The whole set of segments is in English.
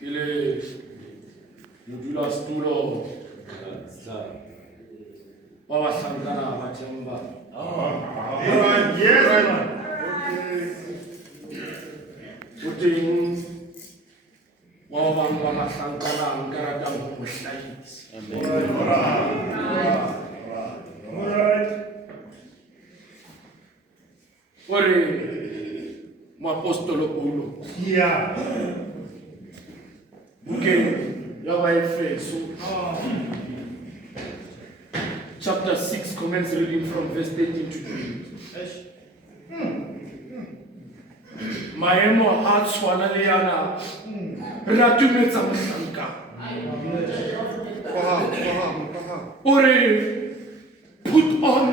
Il est modulastulo. Baba Sangana Machamba. Puting Wabang Sangana Garadam Pushais. Apostolo Paulo. Chapter 6 commence reading from verse 13 to 20. Maemo a tshwana le yana re a tumetsa mohlanka. Ore put on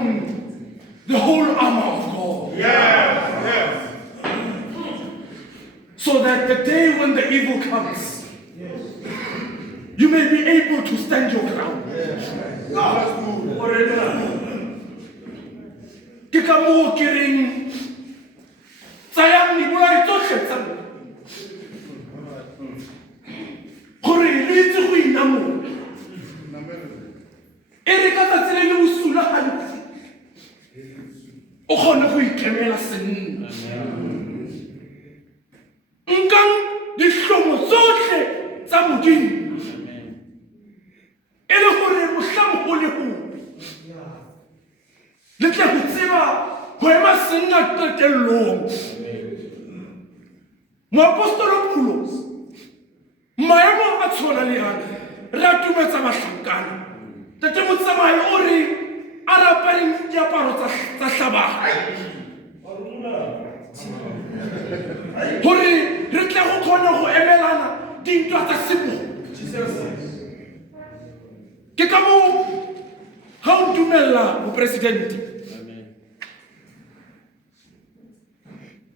the whole armor of God. So that the day when the evil comes, you may be able to stand your ground. Ke ka mo ke reng tsayang di bolai tsotlhe tsa gore le itse go inamo e re ka tsatsi le le bosula gantsi o kgone go ikemela senna nkang dihlomo tsotlhe tsa modimo e le gore mohlamo o le go le tle go tseba go ema senna qetellong. Moapostolo Paulo maemo a tshwana le yana re a tumetsa bahlankana tate motsamaye o re a re apareng diaparo tsa hlabaga gore re tle go kgona go emelana dintwa tsa sebo. Ke ka mo ga o dumella mopresidente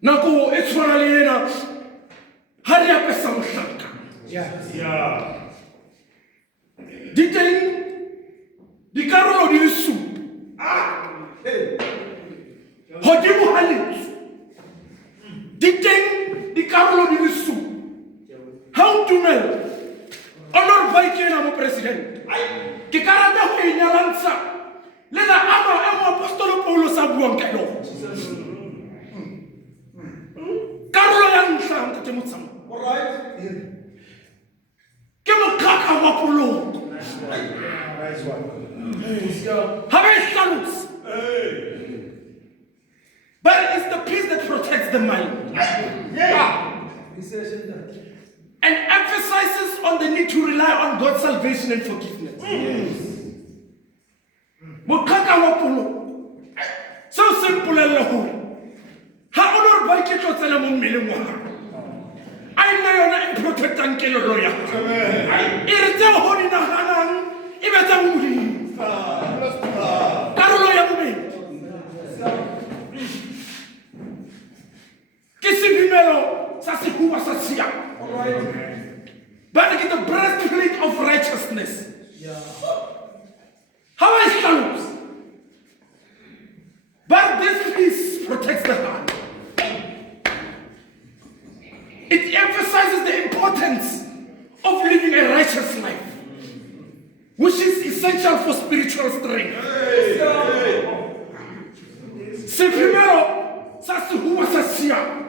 nako e tshwana le yena ha re apesa mohlanka di teng dikarolo di le supa godimo ga lentswe di teng dikarolo di le supa ha o dumela honor vaikena mopresidente ke ka rata go inyalantsha le la ama e moapostolo Paulo sa buang ka yona karolo ya ntlha ntate motsama ke mokgaka wa poloko ha ba e hlalosa but it's the peace that protects the mind and emphasizes on the need to rely on God's salvation and forgiveness. Mokgaka wa poloko seo se mpolella gore ha o no re ba ke tlo tsena mo mmeleng wa gago a nna yona e protectang kelelo ya gago e re tse go di naganang e be tsa modimo karolo ya bobedi ke sedumelo sa sehuba sa tshiamo but ke the breastplate of righteousness. How I stand, but this peace protects the heart. It emphasizes the importance of living a righteous life, which is essential for spiritual strength. Se primero sa sehuba sa tshiamo.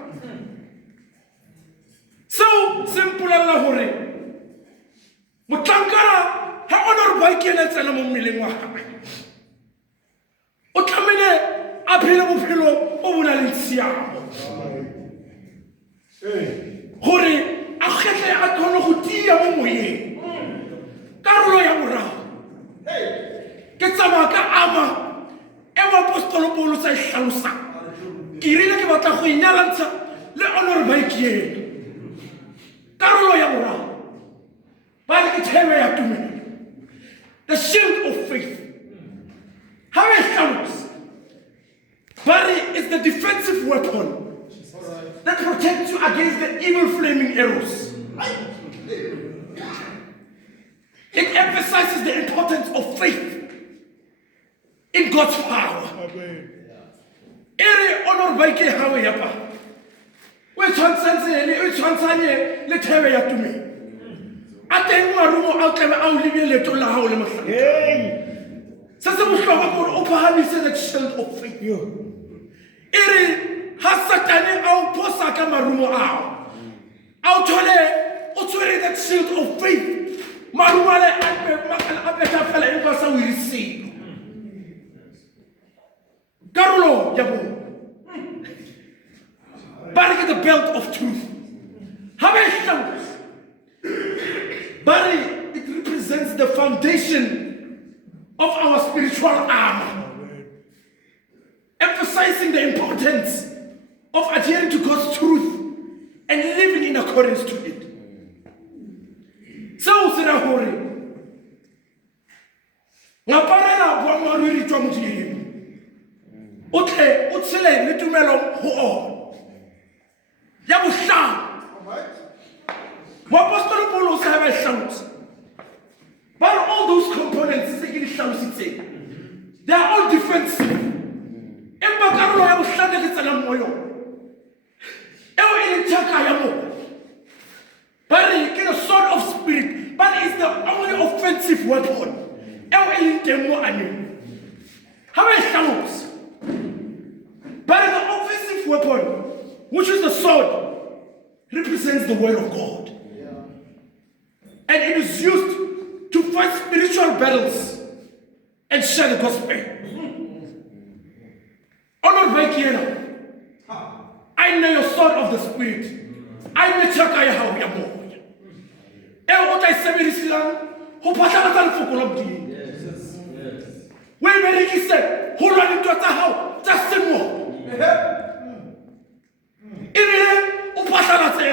So simple la hore motlankara ha honor ba ikela tsena mo mmeleng wa gae o tlamele a phele bophelo o bona le tshiamo gore a kgetle a kgone go tia mo moyeng. Karolo ya boraro ke tsamaya ka ama e moapostolo Paulo sa e hlalosa ke rile ke batla go inyalantsha le honor ba ikela. Karolo ya boraro ba le thebe ya tumelo the shield of faith. How it sounds, but it's the defensive weapon that protects you against the evil flaming arrows. It emphasizes the importance of faith in God's power. Ere honor by ke hawe yapa we tshwantshanye le thebe ya tumelo a teng marumo a tlebe a o lebile leto la hao le mohlala se se bohlokwa gore o phahamise the shield of faith e re ha satane a o phosa ka marumo ao a o thole o tshwere that shield of faith marumo ale a peta fela empa sa o irisile karolo ya bo ba re the belt of truth ha ba hlao but it represents the foundation of our spiritual armor, emphasizing the importance of adhering to God's truth and living in accordance to it. So, Senahori, Naparana Bomaruri Tomji, Utsele, Nitumelo, Ho, Yabusha, Apostle Paul have a shout. But all those components, they are all defensive. Embakaro ya bushanda kitsana moyo. Ewe ile chaka ya mo. But it a sword of spirit, but it's the only offensive weapon. Ewe ile demo anu. How many sounds? But the offensive weapon, which is the sword, represents the word of God. And it is used to fight spiritual battles and share the gospel. Honored by Kiena, I know your sword of the spirit. I know Chakaya how we are born. And what I say is who Patatan Fukulabdi. When Meriki said, who ran into a how? Just a more. Even Upasana say,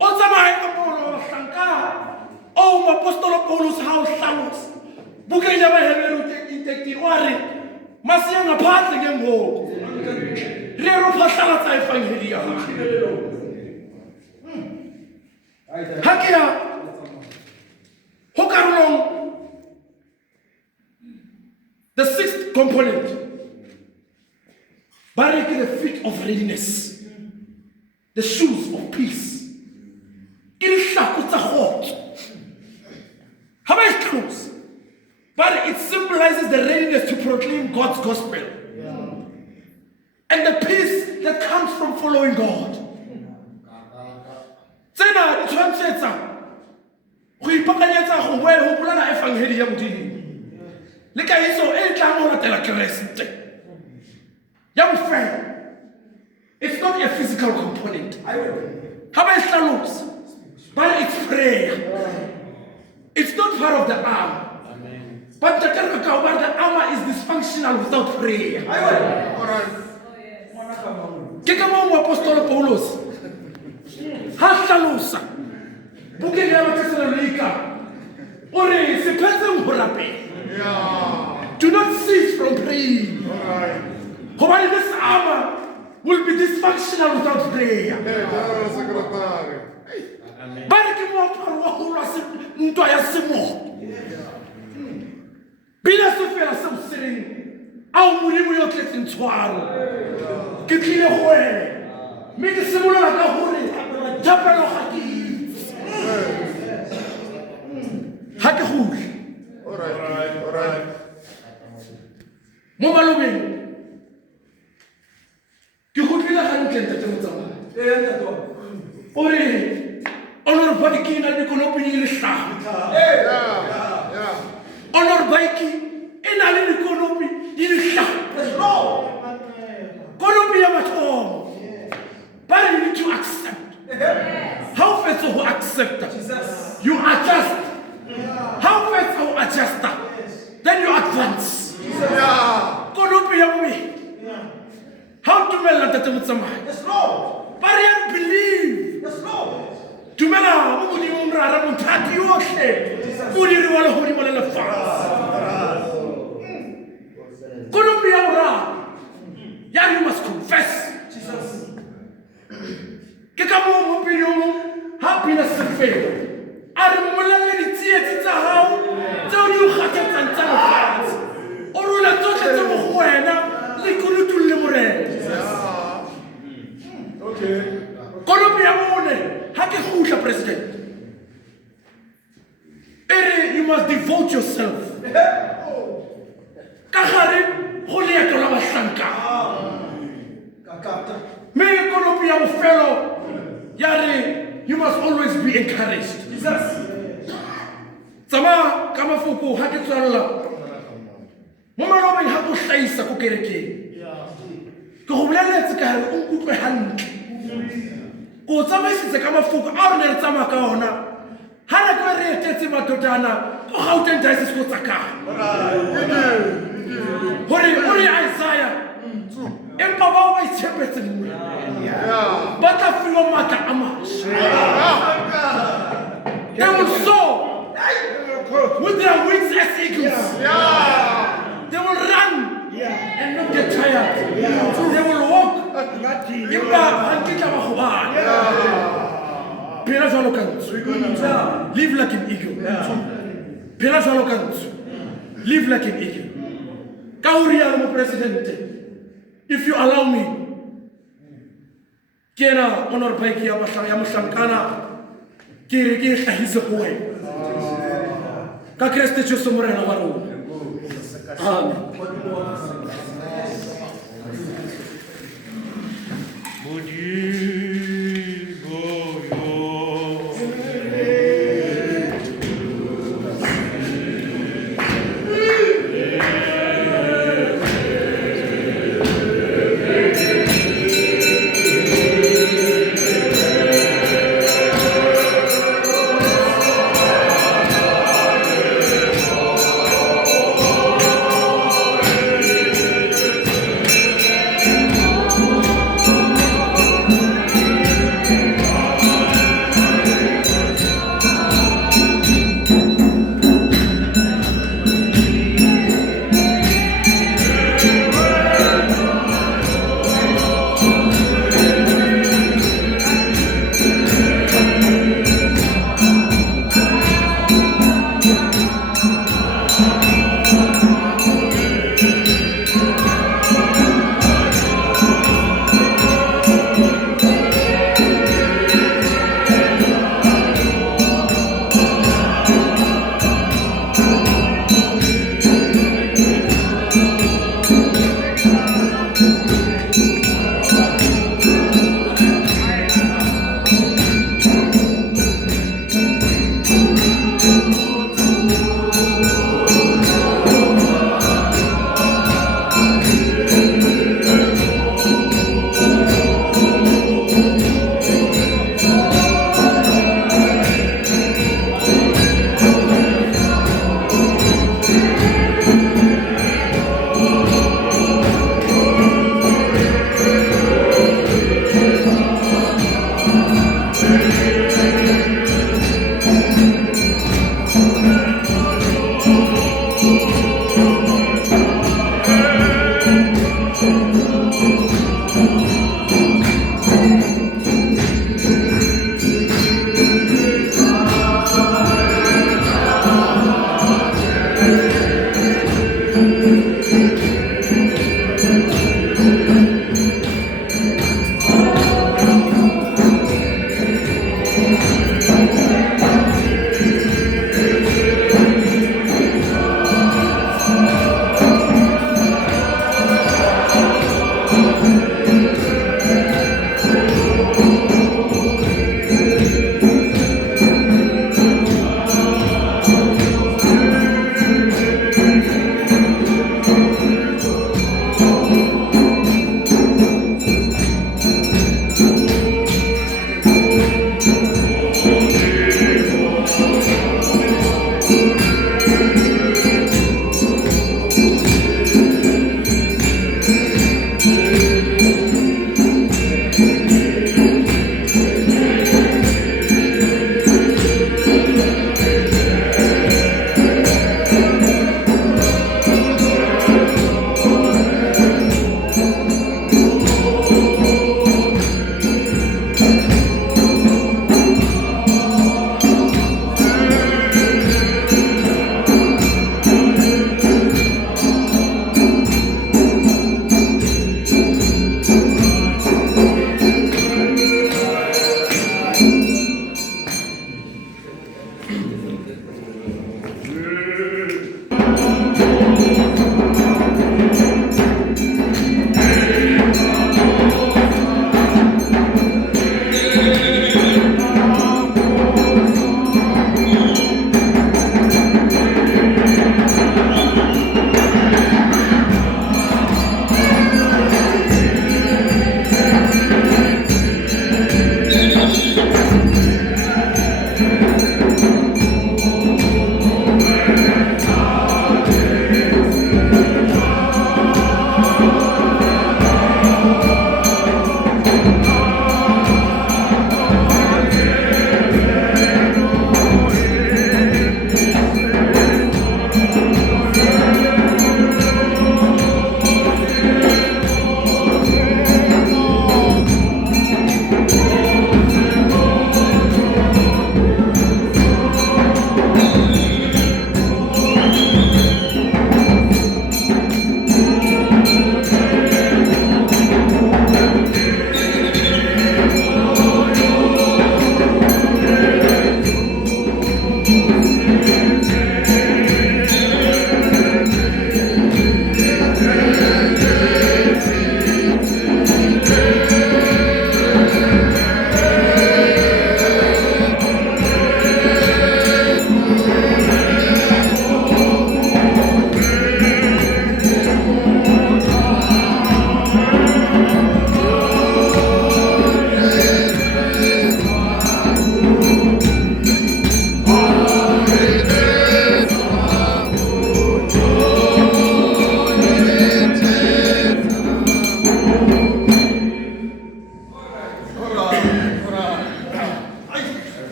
Osama Sankara. Oh, Apostle Paulus house Samus. Bukenya bahebelu intektiwari. Masianga phathe ke ngoku. Rero phasala tsa evangeli ya. Hakia. Hokarulong. The sixth component. Barik the feet of readiness. The shoes of peace. How about it close? But it symbolizes the readiness to proclaim God's gospel. And the peace that comes from following God. Tsena di tshwantsetsa go ipakanyetsa go boela go bolela evangeli ya modimo. Le ka iso e tla mo latela Kriste. Ya bofelo. It's not a physical component. How about it? But it's prayer. It's not part of the arm. Amen. But the armor is dysfunctional without prayer. Kekamo Apostle Paulus. Hashalusa. Bukega Thessalonica. Ore sepetse mhorape. Do not cease from praying. Alright. This armor will be dysfunctional without prayer. Bariki mo parwa hula ntwa ya semo. Bila se fela se msering. Au modimo yo tletse ntshwaro. Ke tlile go wena. Me ke simola ka hore japelo ga ke. Ha ke go. Alright. Mo balobeng. Ke go tlile ga ntle ntate motsama. Ntate. Ore honor baiki na ni kono pini le sa. Honor baiki ina le ni kono pini le sa. No. Kono pini amatom. But you need to accept. How faith who accept? Jesus. You adjust. How faith who adjust? Then you advance. Kono pini amwe. How to mela tate mutsama? Yes, Lord. But you believe. Yes, Lord. Tumela mudi umrara muntati yote mudi wala hori wala fast Colombia ora yeah, you must confess Jesus kekamo mopino happiness fail are molale ditie tsa hao tseo di khatsetsa tsa fast orula tsotle tsa mo wena le kurutu le morena okay Konopi ya bone ha ke kgutla president. You must devote yourself. Kahari go leeto la bahlanka. Me konopi ya bofelo yare you must always be encouraged. Tsama ka mafoko ha ke tswalla. Mo malobeng ha go hlaisa ko kerekeng. Ke go boleletse ka hare o nkutlwe hantle. Ko tsamaisitse ka mafoko a re ne re tsamaya ka ona. Ha re ke re etetse matotana go Gauteng diocese go tsaka. Hore Isaiah empa ba ba itshepetse mo. Ba tla fiwa matla a masha. They will soar with their wings as eagles. They will run and not get tired. They will walk. Imba hankitla ba khobana. Phela jwalo ka ntsu. Live like an eagle. Phela jwalo ka ntsu. Live like an eagle. Ka o rialo mo president. If you allow me, kena honor bike ya mohlankana ke re ke hlahise go wena. Ka Kriste Jesu morena wa rona. Amen.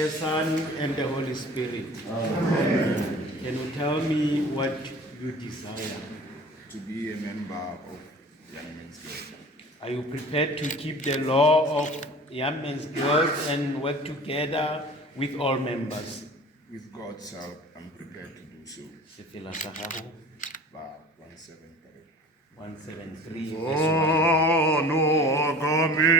the Son, and the Holy Spirit. Amen. Can you tell me what you desire? To be a member of Young Men's Guild. Are you prepared to keep the law of Young Men's Guild and work together with all members? With God's help, I'm prepared to do so. Sefela sa gago, 173. 173 Oh, verse 1. no, Agami.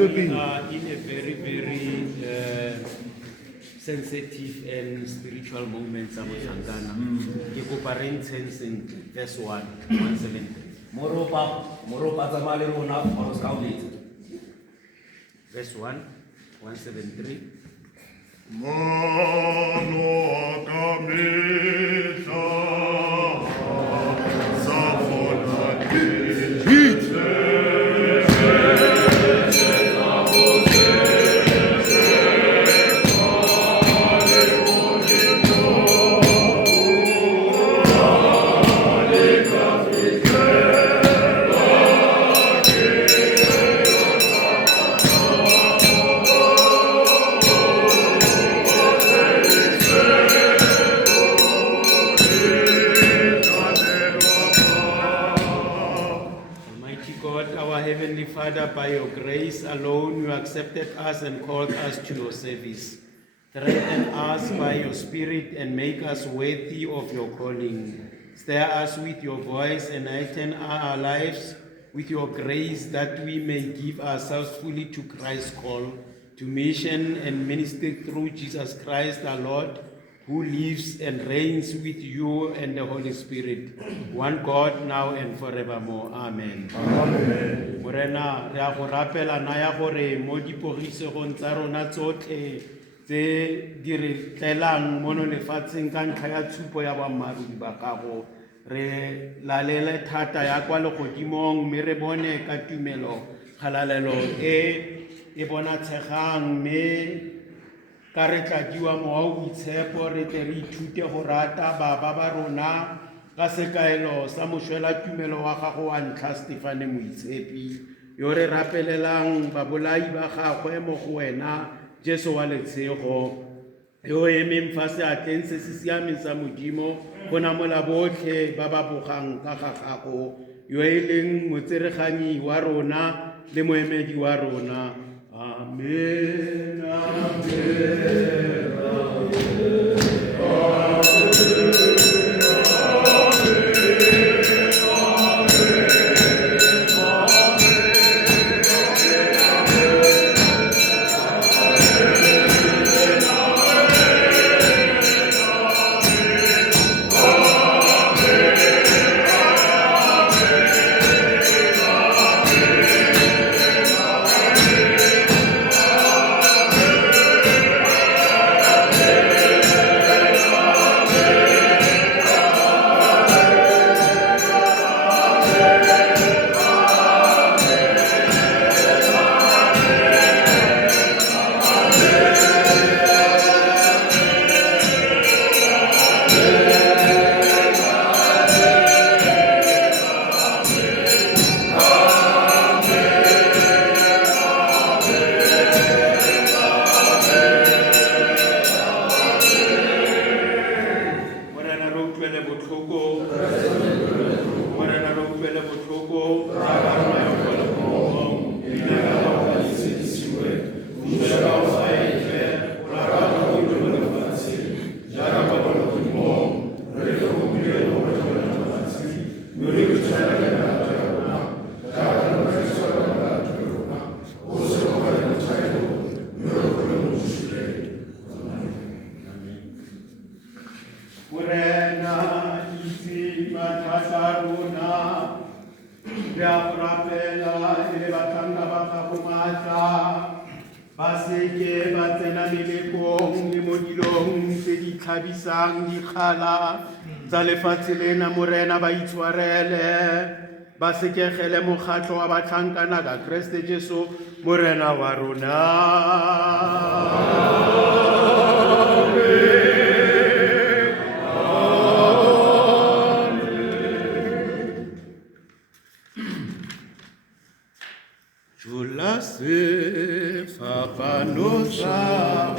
We are in a very, very sensitive and spiritual moment. Verse 1, 173. Verse 1, 173. Father, by your grace alone, you accepted us and called us to your service. Strengthen us by your Spirit and make us worthy of your calling. Stir us with your voice and enlighten our lives with your grace, that we may give ourselves fully to Christ's call, to mission and minister through Jesus Christ our Lord, who lives and reigns with you and the Holy Spirit, one God, now and forevermore. Amen. Amen. Morena, re a go rapela naya gore mo dipogisegong tsa rona tsotlhe tse di re tlelang mono lefatsheng ka ntlha ya tshupo ya boammaaruri ba gago, re lalele thata ya kwa legodimong, mme re bone ka tumelo kgalalelo e bonatshegang, mme ka re tlakiwa mowa o boitshepo re tle re ithute go rata baba ba rona ka sekaelo sa mošwela tumelo wa gago wa ntlha Stefane Moitshepi, yo re rapelelang babolai ba gagwe mo go wena Jesu wa letshego, yo emeng fa seatleng se se siameng sa Modimo go namola botlhe ba ba bogang ka ga gago, yo e leng motsereganyi wa rona le moemedi wa rona. Amen. Amen. thabisang dikgala tsa lefatshe lena morena ba itshwarele ba sekegele mokgatlo wa batlhankana ka Kreste Jesu morena wa rona. Se fapano sa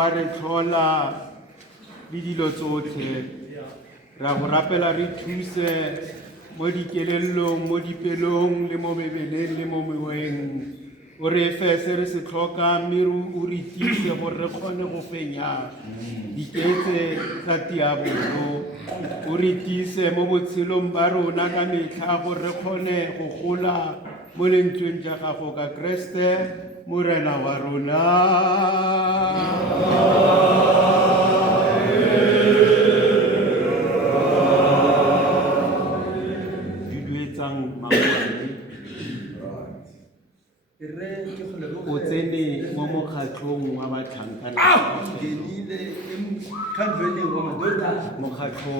wa re tlhola le dilo tsotlhe ra go rapela re thuse mo dikelellong mo dipelong le mo mebeleng le mo meweng o re fe se re se tlhoka mme o re tiise gore re kgone go fenya diketse tsa tiabolo o re tiise mo botshelong ba rona ka metlha gore re kgone go gola mo lentsweng ja gago ka Kriste morena wa rona. O tsene mo mokgatlhong wa batlhankana mokgatlho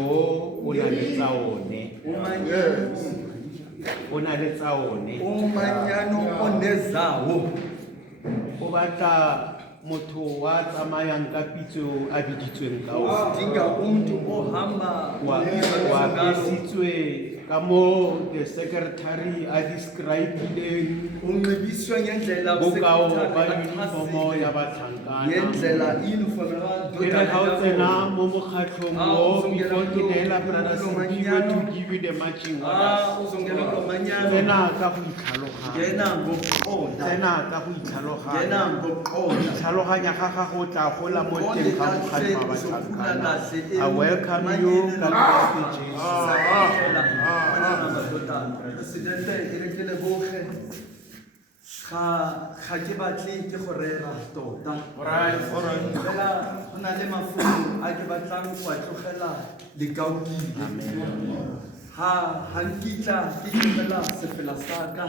o na le tsaone o batla motho wa tsamayang ka pitso a biditsweng ka wa besitswe ka mo the secretary a describe-ileng bokao ba uniformo ya batlhankana ke re ga o tsena mo mokgatlhong mo before ke neela brother Seabe to give you the marching orders tsena ka go itlhaloganya ga gago tla gola mo teng ga mokgatlho wa batlhankana. I welcome you ka Kristo Jesu. Presidente, ke re ke leboge ga ke batle ke go rera tota fela go na le mafoko a ke batlang go a tlogela lekaokile ga nkitla ke tlogela sefela sa ka